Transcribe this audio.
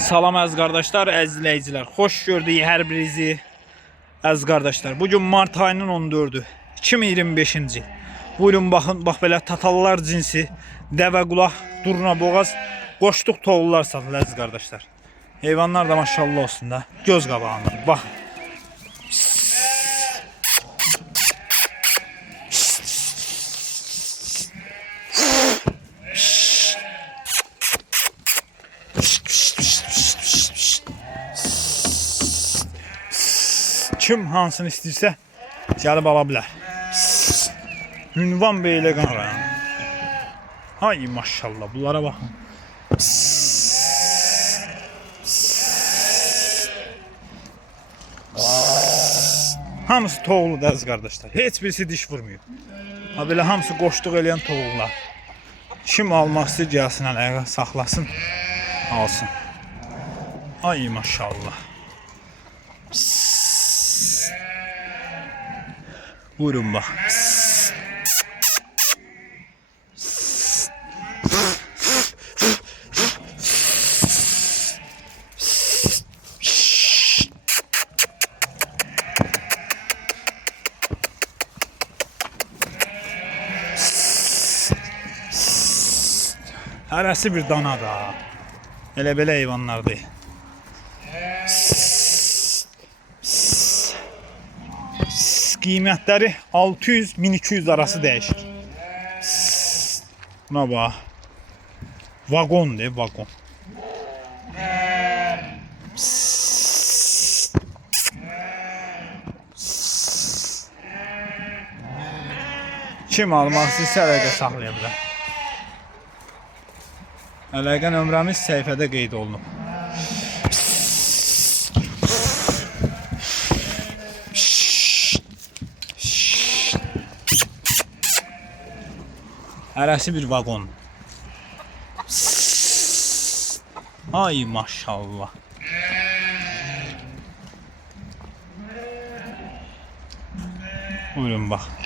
Salam əziz qardaşlar, əziz izləyicilər. Xoş gördük hər birinizi. Əziz qardaşlar, bugün mart ayının 14-ü, 2025-ci il. Buyurun baxın, bax belə tatallar cinsi, dəvə qulaq, durna boğaz, qoşduq toğullar satılır əziz qardaşlar. Heyvanlar da maşallah olsun da. Göz qabağında. Bax. Kim hansını istəyirsə gəlib ala bilər. Ünvan Beyləqan rayonu. Hay maşallah, bunlara baxın. Hamısı toğludur əziz qardaşlar. Heç birisi diş vurmuyor. Ha belə hamısı qoşduq eləyən toğullar. Kim almaq istəyir gəlsin ələ saxlasın, alsın. Ay maşallah. Buyurun bax. Hərəsi bir dana da. Elə belə heyvanlardır. Qiymətləri 600-1200 arası dəyişir. Buna bax. Vagondur, vagon. Kim almaq istəyirsə əlaqə saxlaya bilər. Əlaqə nömrəmiz səhifədə qeyd olunub. Hərəsi bir vagon. Ay maşallah. Buyurun bax.